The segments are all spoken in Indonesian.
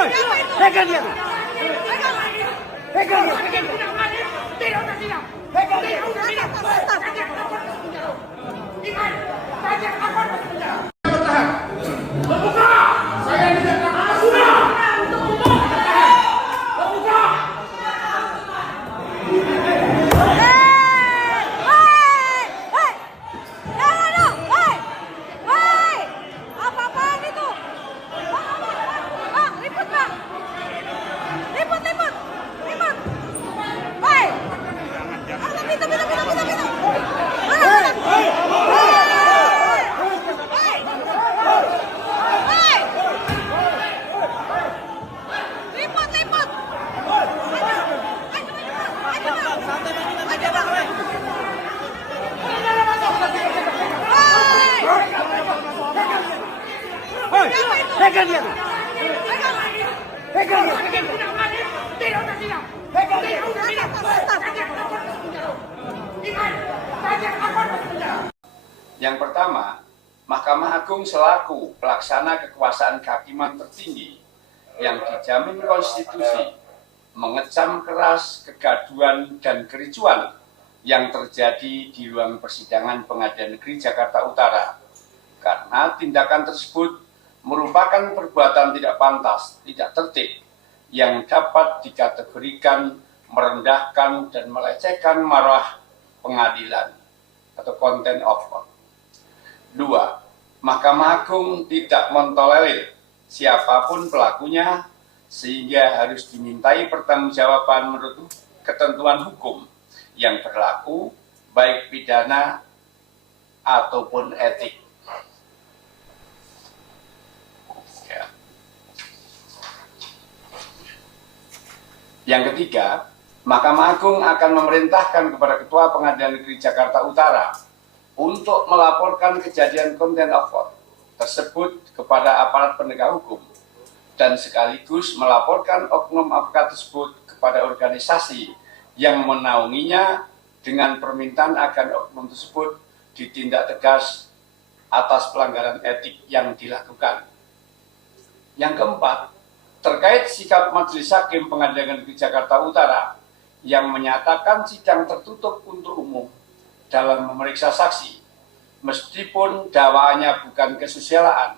Pegang dia. Pegang dia. Pegang dia. Pegang dia. Pegang dia. Pegang dia. Yang pertama, Mahkamah Agung selaku pelaksana kekuasaan kehakiman tertinggi yang dijamin konstitusi mengecam keras kegaduhan dan kericuan yang terjadi di ruang persidangan Pengadilan Negeri Jakarta Utara, karena tindakan tersebut merupakan perbuatan tidak pantas, tidak tertib, yang dapat dikategorikan merendahkan dan melecehkan marwah pengadilan atau contempt of court. 2. Mahkamah Agung tidak mentolerir siapapun pelakunya sehingga harus dimintai pertanggungjawaban menurut ketentuan hukum yang berlaku, baik pidana ataupun etik. Yang ketiga, Mahkamah Agung akan memerintahkan kepada Ketua Pengadilan Negeri Jakarta Utara untuk melaporkan kejadian contempt of court tersebut kepada aparat penegak hukum dan sekaligus melaporkan oknum advokat tersebut kepada organisasi yang menaunginya dengan permintaan agar oknum tersebut ditindak tegas atas pelanggaran etik yang dilakukan. Yang keempat, terkait sikap Majelis Hakim Pengadilan Negeri Jakarta Utara yang menyatakan sidang tertutup untuk umum dalam memeriksa saksi, meskipun dakwaannya bukan kesusilaan,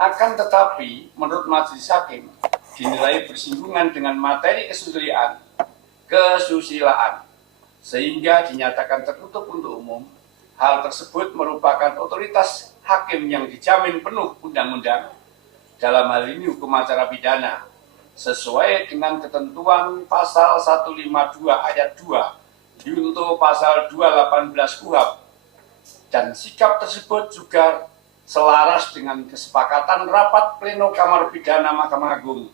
akan tetapi menurut Majelis Hakim dinilai bersinggungan dengan materi kesusilaan, sehingga dinyatakan tertutup untuk umum. Hal tersebut merupakan otoritas hakim yang dijamin penuh undang-undang, dalam hal ini hukum acara pidana, sesuai dengan ketentuan pasal 152 ayat 2 junto pasal 218 KUHP, dan sikap tersebut juga selaras dengan kesepakatan rapat pleno Kamar Pidana Mahkamah Agung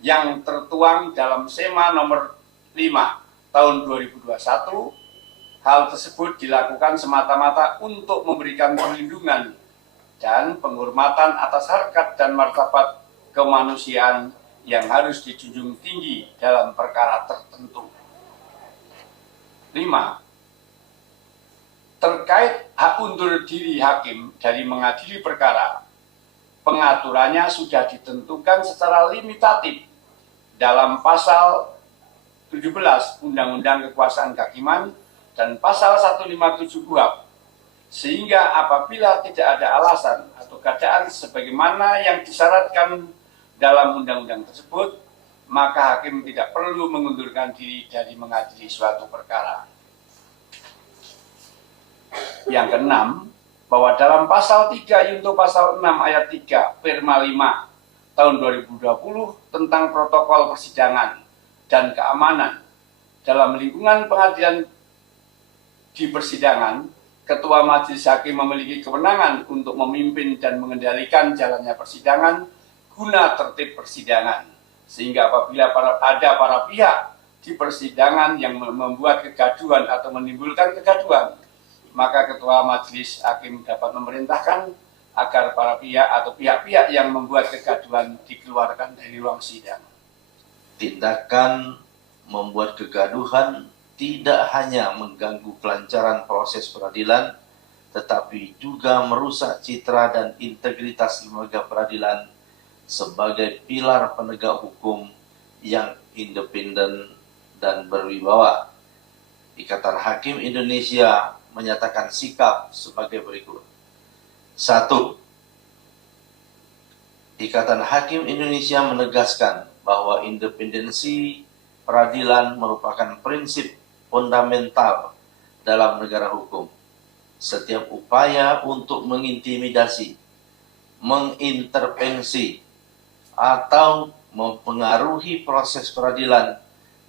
yang tertuang dalam SEMA nomor 5 tahun 2021. Hal tersebut dilakukan semata-mata untuk memberikan perlindungan dan penghormatan atas harkat dan martabat kemanusiaan yang harus dijunjung tinggi dalam perkara tertentu. 5. Terkait hak undur diri hakim dari mengadili perkara, pengaturannya sudah ditentukan secara limitatif dalam pasal 17 Undang-Undang Kekuasaan Kehakiman dan pasal 157 KUHP. Sehingga apabila tidak ada alasan atau keadaan sebagaimana yang disyaratkan dalam undang-undang tersebut, maka hakim tidak perlu mengundurkan diri dari mengadili suatu perkara. Yang keenam, bahwa dalam pasal 3 junto pasal 6 ayat 3 Perma 5 tahun 2020 tentang protokol persidangan dan keamanan dalam lingkungan pengadilan di persidangan, Ketua Majelis Hakim memiliki kewenangan untuk memimpin dan mengendalikan jalannya persidangan guna tertib persidangan. Sehingga apabila ada para pihak di persidangan yang membuat kegaduhan atau menimbulkan kegaduhan, maka Ketua Majelis Hakim dapat memerintahkan agar para pihak atau pihak-pihak yang membuat kegaduhan dikeluarkan dari ruang sidang. Tindakan membuat kegaduhan tidak hanya mengganggu kelancaran proses peradilan, tetapi juga merusak citra dan integritas lembaga peradilan sebagai pilar penegak hukum yang independen dan berwibawa. Ikatan Hakim Indonesia menyatakan sikap sebagai berikut. 1. Ikatan Hakim Indonesia menegaskan bahwa independensi peradilan merupakan prinsip fundamental dalam negara hukum. Setiap upaya untuk mengintimidasi, mengintervensi, atau mempengaruhi proses peradilan,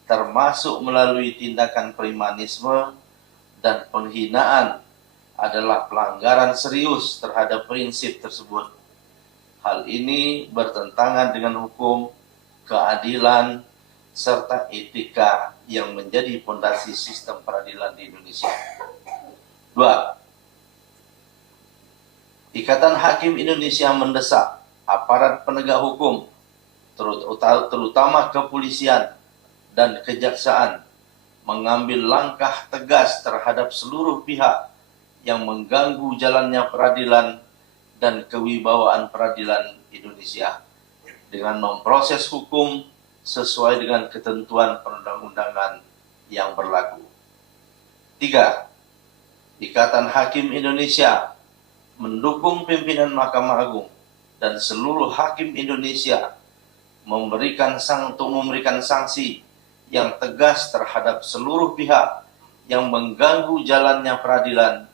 termasuk melalui tindakan premanisme dan penghinaan, adalah pelanggaran serius terhadap prinsip tersebut. Hal ini bertentangan dengan hukum, keadilan, serta etika yang menjadi fondasi sistem peradilan di Indonesia. 2. Ikatan Hakim Indonesia mendesak aparat penegak hukum, terutama kepolisian dan kejaksaan, mengambil langkah tegas terhadap seluruh pihak yang mengganggu jalannya peradilan dan kewibawaan peradilan Indonesia dengan memproses hukum sesuai dengan ketentuan perundang-undangan yang berlaku. 3. Ikatan Hakim Indonesia mendukung pimpinan Mahkamah Agung dan seluruh hakim Indonesia memberikan sanksi yang tegas terhadap seluruh pihak yang mengganggu jalannya peradilan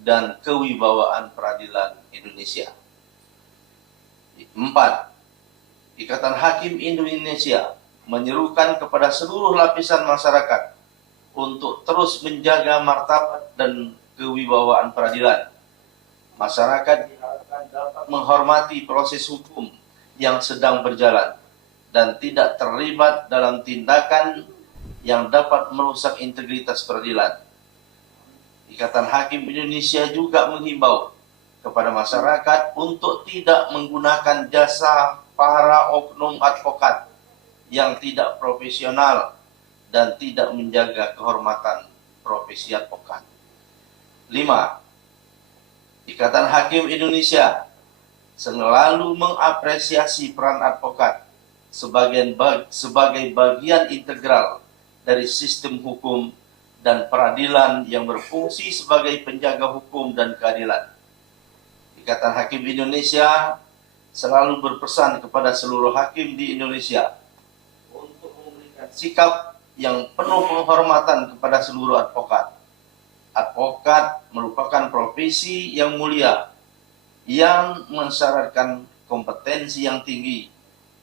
dan kewibawaan peradilan Indonesia. 4. Ikatan Hakim Indonesia menyerukan kepada seluruh lapisan masyarakat untuk terus menjaga martabat dan kewibawaan peradilan. Masyarakat diharapkan dapat menghormati proses hukum yang sedang berjalan dan tidak terlibat dalam tindakan yang dapat merusak integritas peradilan. Ikatan Hakim Indonesia juga menghimbau kepada masyarakat untuk tidak menggunakan jasa para oknum advokat yang tidak profesional dan tidak menjaga kehormatan profesi advokat. 5. Ikatan Hakim Indonesia selalu mengapresiasi peran advokat sebagai bagian integral dari sistem hukum dan peradilan yang berfungsi sebagai penjaga hukum dan keadilan. Ikatan Hakim Indonesia selalu berpesan kepada seluruh hakim di Indonesia untuk memberikan sikap yang penuh penghormatan kepada seluruh advokat. Advokat merupakan profesi yang mulia yang mensyaratkan kompetensi yang tinggi,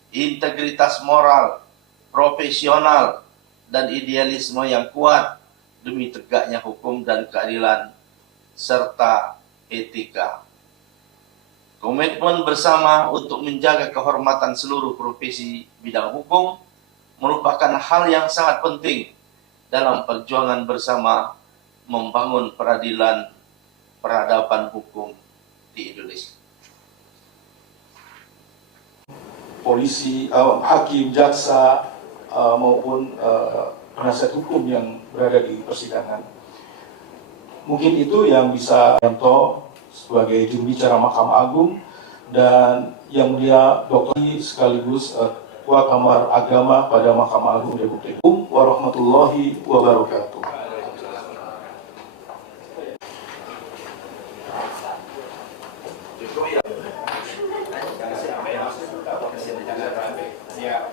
integritas moral, profesional, dan idealisme yang kuat demi tegaknya hukum dan keadilan, serta etika. Komitmen bersama untuk menjaga kehormatan seluruh profesi bidang hukum merupakan hal yang sangat penting dalam perjuangan bersama membangun peradaban hukum di Indonesia. Polisi, hakim, jaksa, maupun penasihat hukum yang berada di persidangan. Mungkin itu yang bisa contoh sebagai juru bicara Mahkamah Agung, dan Yang Mulia Dr. sekaligus Ketua Kamar Agama pada Mahkamah Agung Republik Indonesia. Warahmatullahi wabarakatuh. Ya.